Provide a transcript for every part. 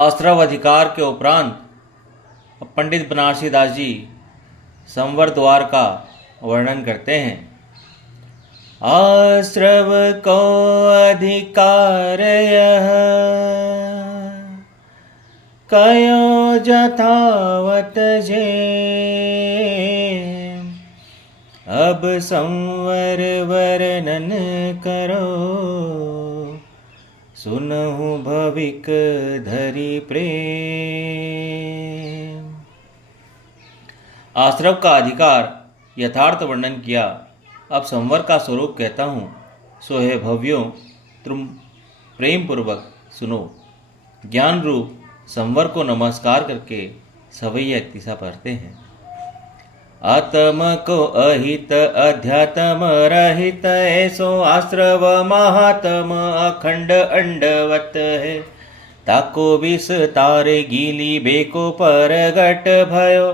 आश्रव अधिकार के उपरांत पंडित बनारसी दास जी संवर द्वार का वर्णन करते हैं। आश्रव को अधिकार यह कयो जथावत जे, अब संवर वर्णन करो सुनहु भविक धरि प्रेम। आश्रव का अधिकार यथार्थ वर्णन किया, अब संवर का स्वरूप कहता हूँ, सो हे भव्यों तुम प्रेम पूर्वक सुनो। ज्ञान रूप संवर को नमस्कार करके सवैया तीसा पढ़ते हैं। आत्म को अहित अध्यात्म रहित ऐसो आश्रव महात्म अखंड अंडवत है। ताको विस्तारे गीली बेको परगट भयो,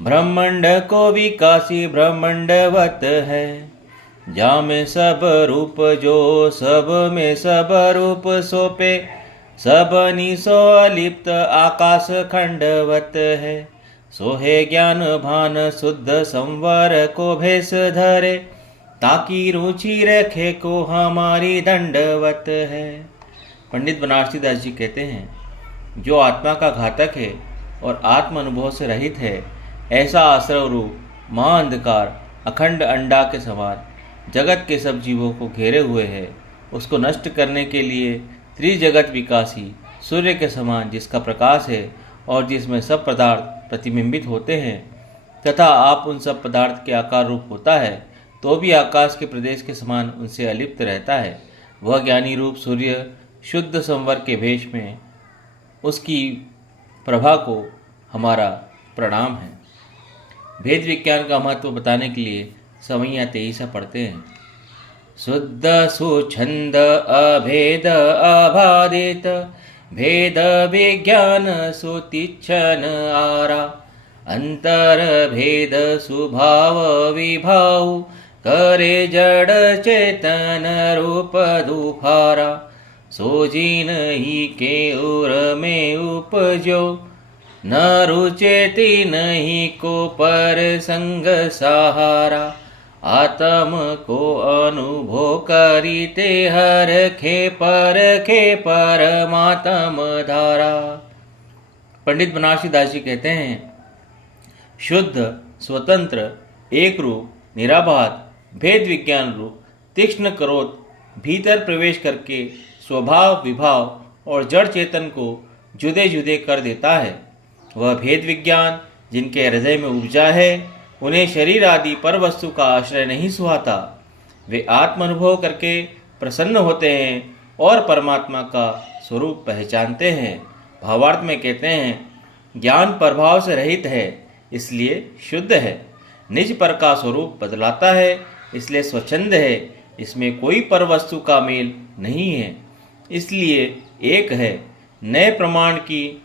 ब्रह्मांड को विकासी ब्रह्मांडवत है। जा में सब रूप जो सब में सब रूप सोपे, सब निसो अलिप्त आकाश खंडवत है। सोहे ज्ञान भान शुद्ध संवर को भेष धरे, ताकि रुचि रखे को हमारी दंडवत है। पंडित बनारसी दास जी कहते हैं, जो आत्मा का घातक है और आत्म अनुभव से रहित है, ऐसा आश्रव रूप महाअंधकार अखंड अंडा के समान जगत के सब जीवों को घेरे हुए है। उसको नष्ट करने के लिए त्रिजगत विकासी सूर्य के समान जिसका प्रकाश है और जिसमें सब पदार्थ प्रतिबिंबित होते हैं, तथा आप उन सब पदार्थ के आकार रूप होता है तो भी आकाश के प्रदेश के समान उनसे अलिप्त रहता है। वह ज्ञानी रूप सूर्य शुद्ध संवर के भेष में, उसकी प्रभा को हमारा प्रणाम है। भेद विज्ञान का महत्व बताने के लिए सवैया 23 पढ़ते हैं। शुद्ध सुछंद अभेद अबाधित, भेद विज्ञान सुतिच्छन आरा। अंतर भेद स्वभाव विभाव, करे जड़ चेतन रूप दुफारा। सोजिन ही के उर में उपजो, न रुचेति नहीं को पर संग सहारा। आत्म को अनुभव करीते हर खे परमात्म धारा। पंडित बनारसी दास जी कहते हैं, शुद्ध स्वतंत्र एक रूप निराबाध भेद विज्ञान रूप तीक्ष्ण क्रोध भीतर प्रवेश करके स्वभाव विभाव और जड़ चेतन को जुदे जुदे कर देता है। वह भेद विज्ञान जिनके हृदय में उपजा है, उन्हें शरीर आदि पर वस्तु का आश्रय नहीं सुहाता। वे आत्म अनुभव करके प्रसन्न होते हैं और परमात्मा का स्वरूप पहचानते हैं। भावार्थ में कहते हैं, ज्ञान प्रभाव से रहित है इसलिए शुद्ध है, निज पर का स्वरूप बदलाता है इसलिए स्वच्छंद है, इसमें कोई पर वस्तु का मेल नहीं है इसलिए एक है, नए प्रमाण की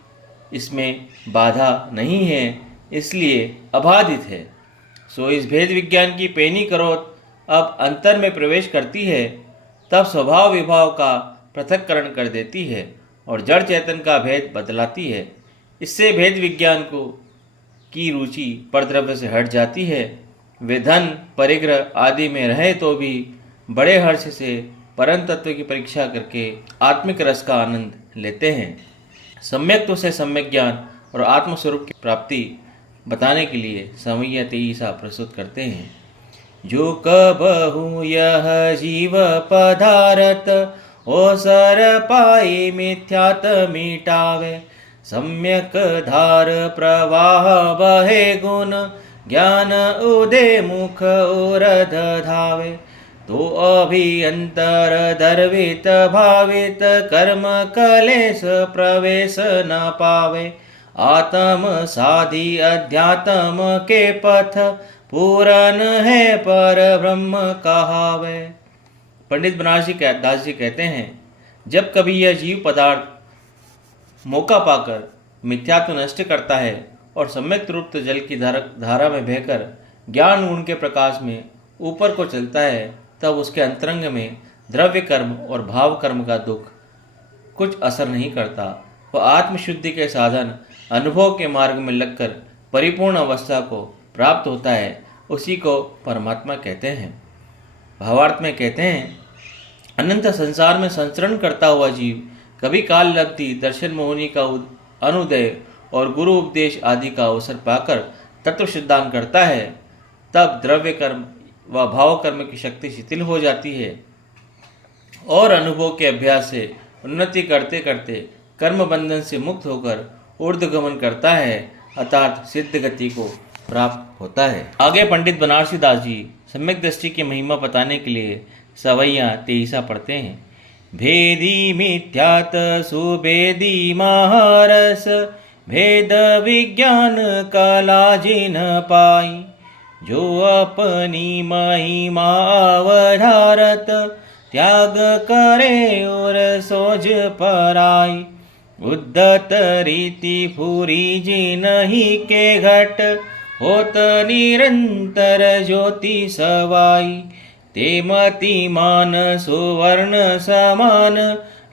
इसमें बाधा नहीं है इसलिए अबाधित है। सो इस भेद विज्ञान की पेनी करोत अब अंतर में प्रवेश करती है, तब स्वभाव विभाव का पृथक्करण कर देती है और जड़ चेतन का भेद बदलाती है। इससे भेद विज्ञान को की रुचि परद्रव्य से हट जाती है। वे धन परिग्रह आदि में रहे तो भी बड़े हर्ष से परम तत्व की परीक्षा करके आत्मिक रस का आनंद लेते हैं। सम्यक से सम्यक ज्ञान और आत्मस्वरूप की प्राप्ति बताने के लिए सवैया 23 प्रस्तुत करते हैं। जो कबहु यह जीव पदारथ, ओ सर पाई मिथ्यात मिटावे। सम्यक धार प्रवाह बहे गुण, ज्ञान उदय मुख उरध धावे। तो अभियंतर दर्वित भावित, कर्म कलेश प्रवेश न पावे। आत्म साधि अध्यात्म के पथ, पूरन है पर ब्रह्म कहावे। पंडित बनारसी दास जी कहते हैं, जब कभी यह जीव पदार्थ मौका पाकर मिथ्यात्व नष्ट करता है और सम्यक तृप्त जल की धारा में बहकर ज्ञान गुण के प्रकाश में ऊपर को चलता है, तब उसके अंतरंग में द्रव्य कर्म और भाव कर्म का दुख कुछ असर नहीं करता। वह आत्मशुद्धि के साधन अनुभव के मार्ग में लगकर परिपूर्ण अवस्था को प्राप्त होता है, उसी को परमात्मा कहते हैं। भावार्थ में कहते हैं, अनंत संसार में संचरण करता हुआ जीव कभी काल लब्धि, दर्शन मोहिनी का अनुदय और गुरु उपदेश आदि का अवसर पाकर तत्व सिद्धांत करता है, तब द्रव्य कर्म व भाव कर्म की शक्ति शिथिल हो जाती है और अनुभव के अभ्यास से उन्नति करते करते कर्म बंधन से मुक्त होकर ऊर्ध्वगमन करता है, अर्थात सिद्ध गति को प्राप्त होता है। आगे पंडित बनारसी दास जी सम्यक दृष्टि की महिमा बताने के लिए सवैया 23 पढ़ते हैं। भेदी मिथ्यात सुभेदी महारस, भेद विज्ञान कला जिन पाई, जो अपनी महिमा अवधारत, त्याग करे और सोज पराई, उद्धत रीति फूरी जिनहि के घट, होत निरंतर ज्योति सवाई, ते मति मान सुवर्ण समान,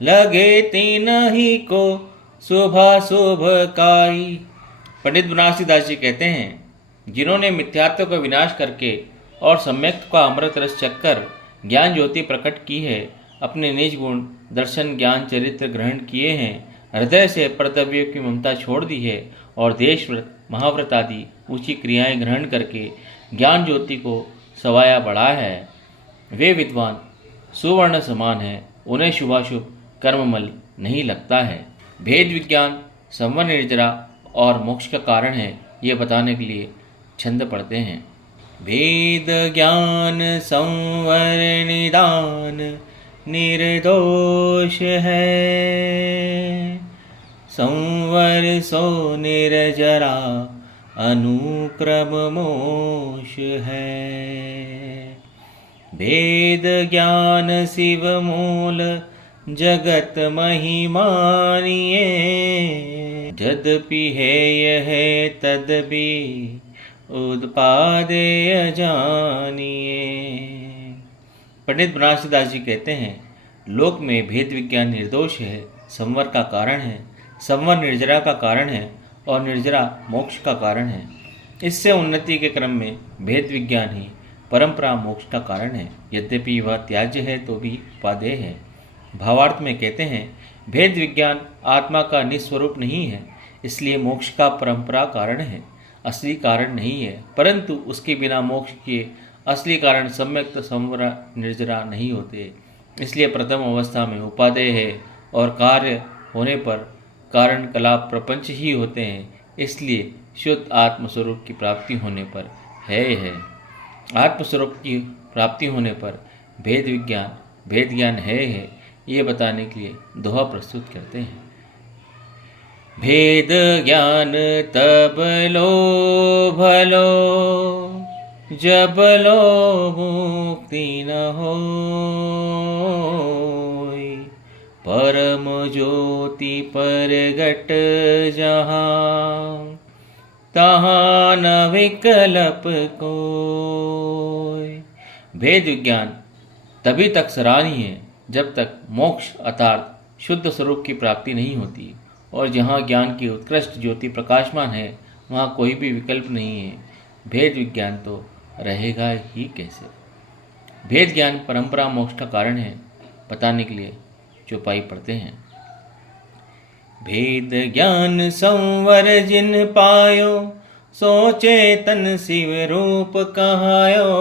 लगे तिनहि को शुभा शुभ काई। पंडित बनारसी दास जी कहते हैं, जिन्होंने मिथ्यात्व का विनाश करके और सम्यक का अमृत रस चक्कर ज्ञान ज्योति प्रकट की है, अपने निज गुण दर्शन ज्ञान चरित्र ग्रहण किए हैं, हृदय से कर्तव्यों की ममता छोड़ दी है और देश व्रत महाव्रत आदि ऊंची क्रियाएं ग्रहण करके ज्ञान ज्योति को सवाया बढ़ा है, वे विद्वान सुवर्ण समान हैं, उन्हें शुभाशुभ कर्ममल नहीं लगता है। भेद विज्ञान संवर निर्जरा और मोक्ष का कारण है, ये बताने के लिए छंद पढ़ते हैं। भेद ज्ञान संवर निदान निर्दोष है, संवर सो निर्जरा अनुक्रम मोक्ष है। भेद ज्ञान शिव मूल जगत महिमानिए, यद्यपि हेय है तदपि उत्पादेय जानिए। पंडित बनारसी दास जी कहते हैं, लोक में भेद विज्ञान निर्दोष है, संवर का कारण है, संवर निर्जरा का कारण है और निर्जरा मोक्ष का कारण है। इससे उन्नति के क्रम में भेद विज्ञान ही परंपरा मोक्ष का कारण है, यद्यपि वह त्याज्य है तो भी उपादेय है। भावार्थ में कहते हैं, भेद विज्ञान आत्मा का निस्वरूप नहीं है, इसलिए मोक्ष का परंपरा कारण है, असली कारण नहीं है, परंतु उसके बिना मोक्ष के असली कारण सम्यक संवर निर्जरा नहीं होते। इसलिए प्रथम अवस्था में उपादेय है और कार्य होने पर कारण कला प्रपंच ही होते हैं, इसलिए शुद्ध आत्मस्वरूप की प्राप्ति होने पर है। आत्मस्वरूप की प्राप्ति होने पर भेद ज्ञान है, ये बताने के लिए दोहा प्रस्तुत करते हैं। भेद ज्ञान तब लो भलो, जब लो मुक्ति न हो, परम ज्योति परगट जहाँ, तहाँ न विकल्प कोई। भेद विज्ञान तभी तक सराहनीय है जब तक मोक्ष अर्थात शुद्ध स्वरूप की प्राप्ति नहीं होती, और जहाँ ज्ञान की उत्कृष्ट ज्योति प्रकाशमान है वहाँ कोई भी विकल्प नहीं है। भेद विज्ञान तो रहेगा ही कैसे। भेद ज्ञान परंपरा मोक्ष का कारण है, बताने के लिए चौपाई पढ़ते हैं। भेद ज्ञान संवर जिन पायो, सोचे तन शिव रूप कहायो,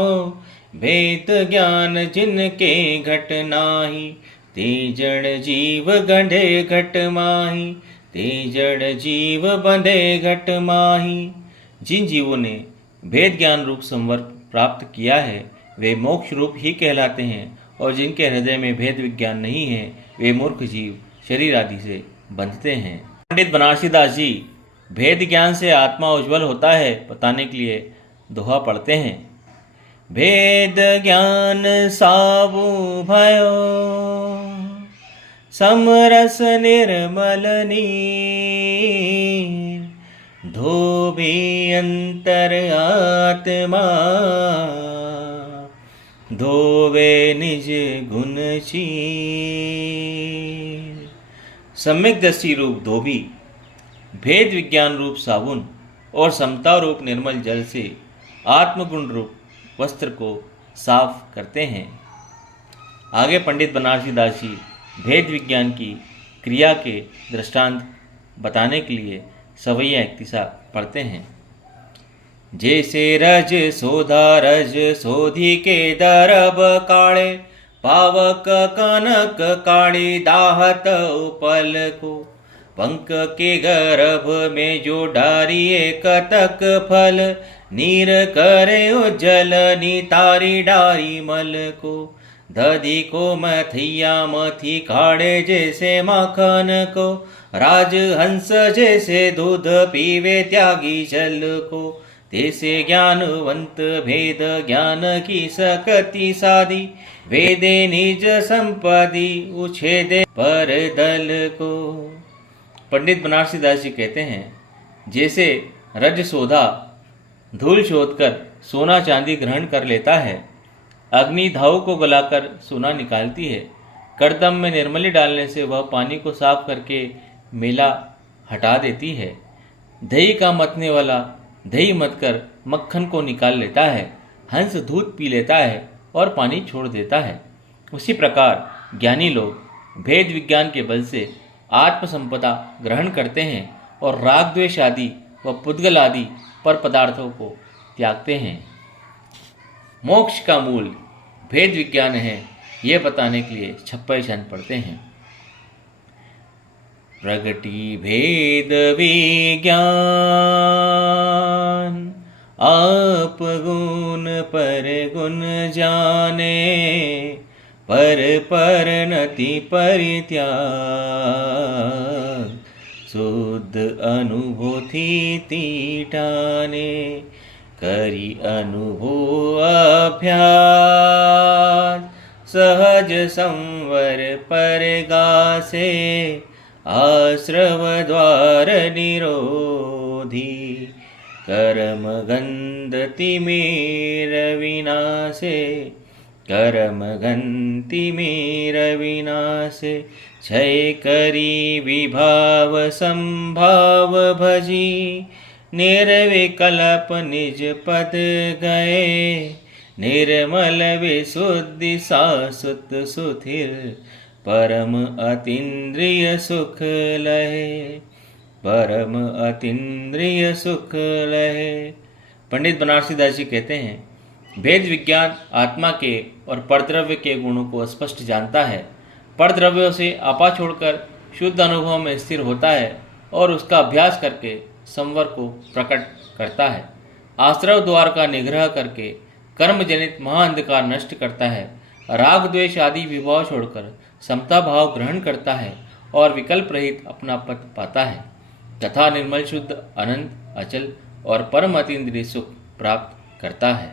भेद ज्ञान जिनके घट नाही, ते जड़ जीव गंढे घट माही, ते जड़ जीव बंधे घट माही। जिन जीवों ने भेद ज्ञान रूप संवर प्राप्त किया है वे मोक्ष रूप ही कहलाते हैं, और जिनके हृदय में भेद विज्ञान नहीं है वे मूर्ख जीव शरीर आदि से बंधते हैं। पंडित बनारसी दास जी भेद ज्ञान से आत्मा उज्जवल होता है, बताने के लिए दोहा पढ़ते हैं। भेद ज्ञान साबु भयो, समरस निर्मल नीर, धोबी अंतर आत्मा, धोवे निज गुण चीर, सम्यक दृष्टि रूप धोबी भेद विज्ञान रूप साबुन और समता रूप निर्मल जल से आत्मगुण रूप वस्त्र को साफ करते हैं। आगे पंडित बनारसी दास जी भेद विज्ञान की क्रिया के दृष्टांत बताने के लिए सवैया इक्तिसा पढ़ते हैं। जैसे रज सोधा रज सोधी के दरब काले, पावक कनक काली दाहत उपल को, पंक के गर्भ में जो डारिये कतक फल, नीर करे उज्जल नी तारी डारी मल को, दधी को मथिया मथी काढ़े जैसे माखन को, राज हंस जैसे दूध पीवे त्यागी जल को, तैसे ज्ञानवंत भेद ज्ञान की सकति सादी, वेदे निज संपदि उछेदे पर दल को। पंडित बनारसी दास जी कहते हैं, जैसे रज सोधा धूल शोधकर सोना चांदी ग्रहण कर लेता है, अग्नि धाव को गलाकर सोना निकालती है, करदम में निर्मली डालने से वह पानी को साफ करके मेला हटा देती है, दही का मतने वाला दही मतकर मक्खन को निकाल लेता है, हंस दूध पी लेता है और पानी छोड़ देता है। उसी प्रकार ज्ञानी लोग भेद विज्ञान के बल से आत्मसंपदा ग्रहण करते हैं और राग द्वेष आदि व पुद्गल आदि पर पदार्थों को त्यागते हैं। मोक्ष का मूल भेद विज्ञान है, यह बताने के लिए 56 छंद पढ़ते हैं। प्रगति भेद विज्ञान आप गुण पर गुण जाने, पर नति परित्याग, शुद्ध अनुभूति तीटाने, करी अनुभव अभ्यास, सहज संवर पर गासे, आश्रव द्वार निरोधी, कर्म गंध तिमिर विनाशे, कर्म गंध तिमिर विनाशे, क्षय करी विभाव संभाव भजी, निर्विकल्प निज पद गए, निर्मल विशुद्धि शाश्वत सुथिर, परम अतीन्द्रिय सुख लहे, परम अतीन्द्रिय सुख लहे। पंडित बनारसी दास जी कहते हैं, भेद विज्ञान आत्मा के और परद्रव्य के गुणों को स्पष्ट जानता है, परद्रव्यों से आपा छोड़कर शुद्ध अनुभव में स्थिर होता है और उसका अभ्यास करके संवर को प्रकट करता है, आश्रव द्वार का निग्रह करके कर्म जनित महाअंधकार नष्ट करता है, राग द्वेष आदि विभाव छोड़कर समता भाव ग्रहण करता है और विकल्प रहित अपना पद पाता है तथा निर्मल शुद्ध अनंत अचल और परम अतीन्द्रिय सुख प्राप्त करता है।